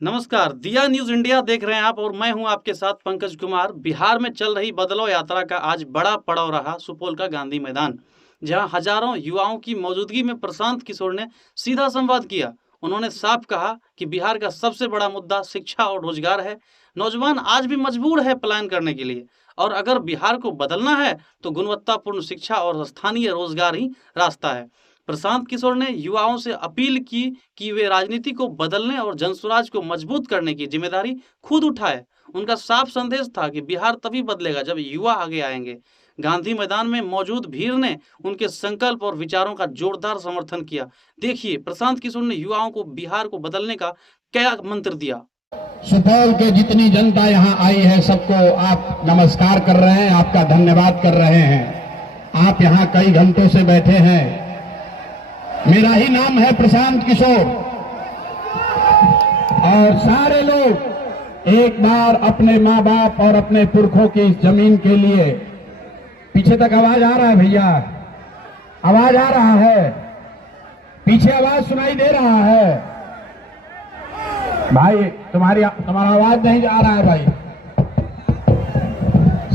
नमस्कार, दिया news India देख रहे हैं आप और मैं हूं आपके साथ पंकज कुमार। बिहार में चल रही बदलाव यात्रा का आज बड़ा पड़ाव रहा सुपौल का गांधी मैदान, जहां हजारों युवाओं की मौजूदगी में प्रशांत किशोर ने सीधा संवाद किया। उन्होंने साफ कहा कि बिहार का सबसे बड़ा मुद्दा शिक्षा और रोजगार है। नौजवान आज भी मजबूर है पलायन करने के लिए, और अगर बिहार को बदलना है तो गुणवत्तापूर्ण शिक्षा और स्थानीय रोजगार ही रास्ता है। प्रशांत किशोर ने युवाओं से अपील की कि वे राजनीति को बदलने और जनसुराज को मजबूत करने की जिम्मेदारी खुद उठाए। उनका साफ संदेश था कि बिहार तभी बदलेगा जब युवा आगे आएंगे। गांधी मैदान में मौजूद भीड़ ने उनके संकल्प और विचारों का जोरदार समर्थन किया। देखिए प्रशांत किशोर ने युवाओं को बिहार को बदलने का क्या मंत्र दिया। सुपौल के जितनी जनता यहाँ आई है सबको आप नमस्कार कर रहे हैं, आपका धन्यवाद कर रहे हैं। आप यहाँ कई घंटों से बैठे हैं। मेरा ही नाम है प्रशांत किशोर और सारे लोग एक बार अपने माँ बाप और अपने पुरखों की इस जमीन के लिए, पीछे तक आवाज आ रहा है भैया, आवाज आ रहा है, पीछे आवाज सुनाई दे रहा है भाई, तुम्हारा आवाज नहीं जा रहा है भाई।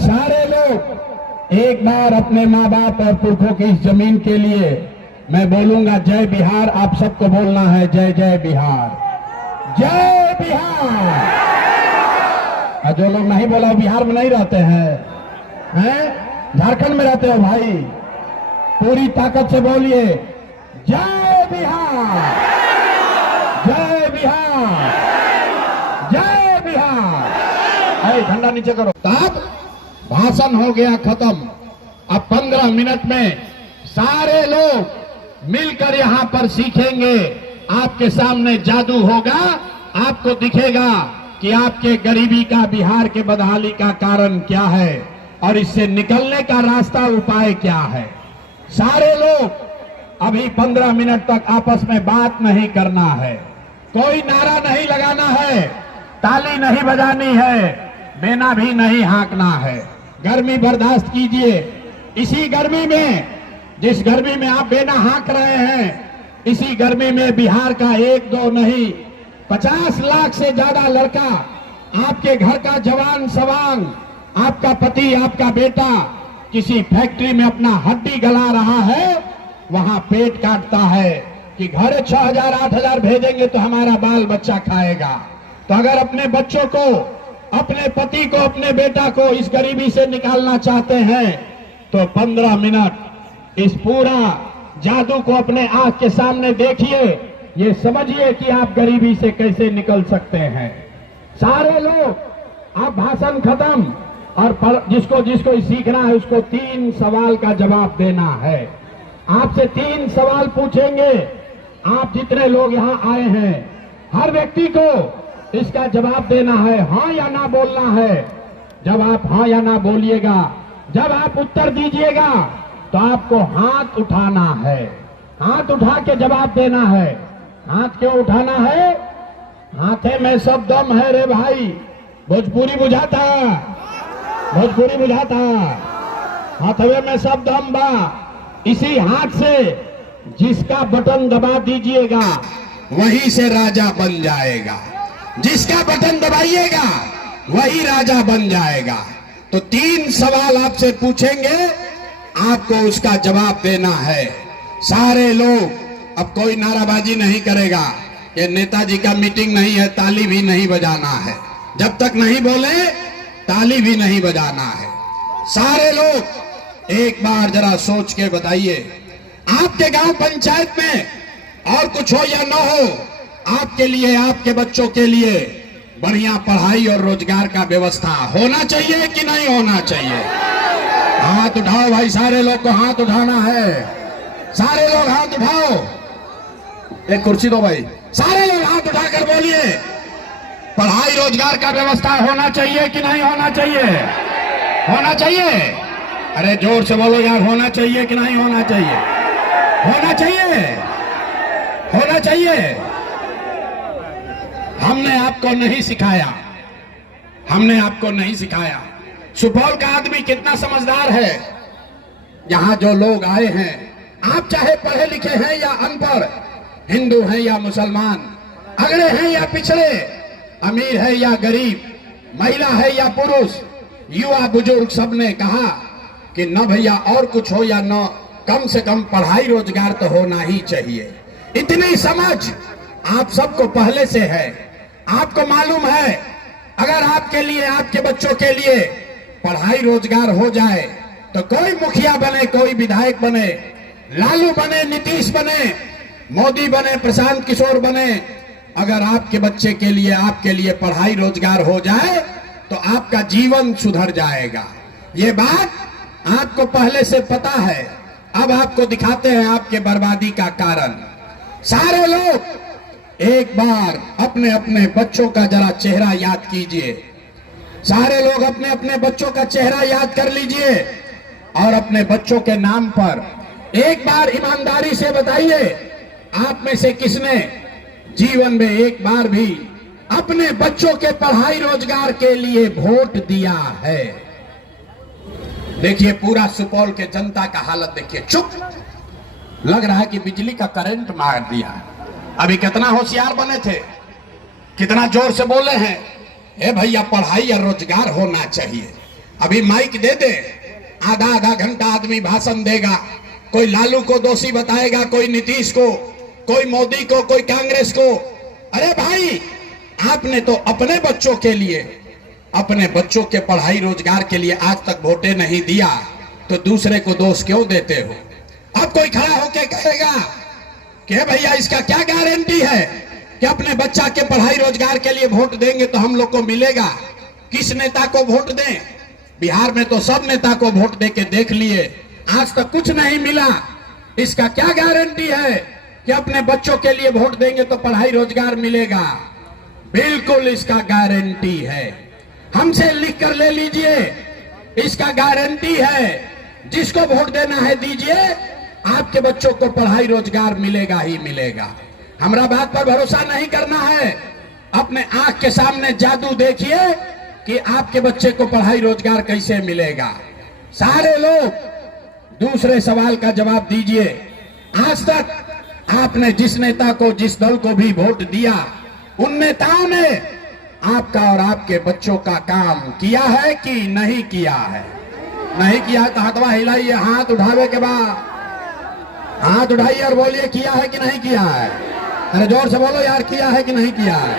सारे लोग एक बार अपने माँ बाप और पुरखों की इस जमीन के लिए, मैं बोलूंगा जय बिहार, आप सबको बोलना है जय जय बिहार, जय बिहार। और जो लोग नहीं बोला बिहार में नहीं रहते हैं, झारखंड में रहते हो भाई, पूरी ताकत से बोलिए जय बिहार, जय बिहार, जय बिहार। ठंडा नीचे करो। तब भाषण हो गया खत्म। अब 15 मिनट में सारे लोग मिलकर यहाँ पर सीखेंगे। आपके सामने जादू होगा, आपको दिखेगा कि आपके गरीबी का, बिहार के बदहाली का कारण क्या है और इससे निकलने का रास्ता, उपाय क्या है। सारे लोग अभी 15 मिनट तक आपस में बात नहीं करना है, कोई नारा नहीं लगाना है, ताली नहीं बजानी है, बेना भी नहीं हाँकना है। गर्मी बर्दाश्त कीजिए। इसी गर्मी में, जिस गर्मी में आप बेना हाँक रहे हैं, इसी गर्मी में बिहार का 1-2 नहीं 50 लाख से ज्यादा लड़का, आपके घर का जवान सवांग, आपका पति, आपका बेटा किसी फैक्ट्री में अपना हड्डी गला रहा है, वहां पेट काटता है कि घर 6,000-8,000 भेजेंगे तो हमारा बाल बच्चा खाएगा। तो अगर अपने बच्चों को, अपने पति को, अपने बेटा को इस गरीबी से निकालना चाहते हैं तो 15 मिनट इस पूरा जादू को अपने आंख के सामने देखिए, ये समझिए कि आप गरीबी से कैसे निकल सकते हैं। सारे लोग आप भाषण खत्म, और जिसको जिसको सीखना है उसको 3 सवाल का जवाब देना है। आपसे 3 सवाल पूछेंगे। आप जितने लोग यहाँ आए हैं, हर व्यक्ति को इसका जवाब देना है, हाँ या ना बोलना है। जब आप हाँ या ना बोलिएगा, जब आप उत्तर दीजिएगा तो आपको हाथ उठाना है, हाथ उठा के जवाब देना है। हाथ क्यों उठाना है? हाथे में सब दम है रे भाई। भोजपुरी बुझाता, भोजपुरी बुझाता, हाथवे में सब दम बा। इसी हाथ से जिसका बटन दबा दीजिएगा वही से राजा बन जाएगा, जिसका बटन दबाइएगा वही राजा बन जाएगा। तो 3 सवाल आपसे पूछेंगे, आपको उसका जवाब देना है। सारे लोग, अब कोई नाराबाजी नहीं करेगा, ये नेताजी का मीटिंग नहीं है, ताली भी नहीं बजाना है। जब तक नहीं बोले ताली भी नहीं बजाना है। सारे लोग एक बार जरा सोच के बताइए, आपके गांव पंचायत में और कुछ हो या न हो, आपके लिए, आपके बच्चों के लिए बढ़िया पढ़ाई और रोजगार का व्यवस्था होना चाहिए कि नहीं होना चाहिए? हाथ उठाओ भाई, सारे लोग को हाथ उठाना है। सारे लोग हाथ उठाओ, एक कुर्सी दो भाई। सारे लोग हाथ उठाकर बोलिए, पढ़ाई रोजगार का व्यवस्था होना चाहिए कि नहीं होना चाहिए? होना चाहिए। अरे जोर से बोलो यार, होना चाहिए कि नहीं होना चाहिए? होना चाहिए, होना चाहिए। हमने आपको नहीं सिखाया, हमने आपको नहीं सिखाया। सुपौल का आदमी कितना समझदार है। यहाँ जो लोग आए हैं, आप चाहे पढ़े लिखे हैं या अनपढ़, हिंदू हैं या मुसलमान, अगड़े हैं या पिछड़े, अमीर है या गरीब, महिला है या पुरुष, युवा बुजुर्ग, सबने कहा कि न भैया और कुछ हो या न, कम से कम पढ़ाई रोजगार तो होना ही चाहिए। इतनी समझ आप सबको पहले से है। आपको मालूम है अगर आपके लिए, आपके बच्चों के लिए पढ़ाई रोजगार हो जाए तो कोई मुखिया बने, कोई विधायक बने, लालू बने, नीतीश बने, मोदी बने, प्रशांत किशोर बने, अगर आपके बच्चे के लिए, आपके लिए पढ़ाई रोजगार हो जाए तो आपका जीवन सुधर जाएगा। ये बात आपको पहले से पता है। अब आपको दिखाते हैं आपके बर्बादी का कारण। सारे लोग एक बार अपने अपने बच्चों का जरा चेहरा याद कीजिए। सारे लोग अपने अपने बच्चों का चेहरा याद कर लीजिए और अपने बच्चों के नाम पर एक बार ईमानदारी से बताइए, आप में से किसने जीवन में एक बार भी अपने बच्चों के पढ़ाई रोजगार के लिए वोट दिया है? देखिए पूरा सुपौल के जनता का हालत देखिए, चुप, लग रहा है कि बिजली का करंट मार दिया। अभी कितना होशियार बने थे, कितना जोर से बोले हैं, ए भैया पढ़ाई और रोजगार होना चाहिए। अभी माइक दे दे, आधा आधा घंटा आदमी भाषण देगा, कोई लालू को दोषी बताएगा, कोई नीतीश को, कोई मोदी को, कोई कांग्रेस को। अरे भाई आपने तो अपने बच्चों के लिए, अपने बच्चों के पढ़ाई रोजगार के लिए आज तक वोटें नहीं दिया, तो दूसरे को दोष क्यों देते हो? अब कोई खड़ा होकर कहेगा कि भैया इसका क्या गारंटी है कि अपने बच्चा के पढ़ाई रोजगार के लिए वोट देंगे तो हम लोग को मिलेगा? किस नेता को वोट दें? बिहार में तो सब नेता को वोट दे के देख लिए, आज तक कुछ नहीं मिला। इसका क्या गारंटी है कि अपने बच्चों के लिए वोट देंगे तो पढ़ाई रोजगार मिलेगा? बिल्कुल इसका गारंटी है। हमसे लिख कर ले लीजिए, इसका गारंटी है। जिसको वोट देना है दीजिए, आपके बच्चों को पढ़ाई रोजगार मिलेगा ही मिलेगा। हमारा बात पर भरोसा नहीं करना है, अपने आंख के सामने जादू देखिए कि आपके बच्चे को पढ़ाई रोजगार कैसे मिलेगा। सारे लोग दूसरे सवाल का जवाब दीजिए। आज तक आपने जिस नेता को, जिस दल को भी वोट दिया, उन नेताओं ने आपका और आपके बच्चों का काम किया है कि नहीं किया है? नहीं किया तो हाथवा हिलाइए, हाथ उठावे के बाद हाथ उठाइए और बोलिए किया है कि नहीं किया है। अरे जोर से बोलो यार, किया है कि नहीं किया है?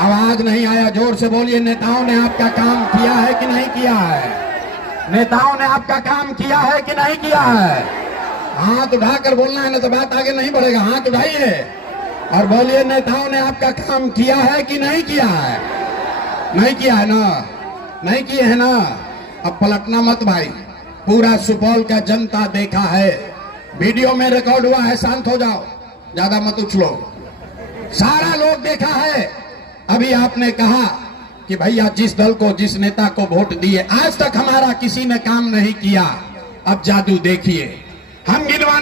आवाज नहीं आया, जोर से बोलिए। नेताओं ने आपका काम किया है कि नहीं किया है? नेताओं ने आपका काम किया है कि नहीं किया है? हाथ उठाकर बोलना है, ना तो बात आगे नहीं बढ़ेगा। हाथ उठाइए और बोलिए, नेताओं ने आपका काम किया है कि नहीं किया है? नहीं किया है ना? नहीं किए है ना? अब पलटना मत भाई, पूरा सुपौल का जनता देखा है, वीडियो में रिकॉर्ड हुआ है। शांत हो जाओ, ज्यादा मत उछलो। सारा लोग देखा है। अभी आपने कहा कि भैया जिस दल को, जिस नेता को वोट दिए, आज तक हमारा किसी ने काम नहीं किया। अब जादू देखिए, हम गिनवा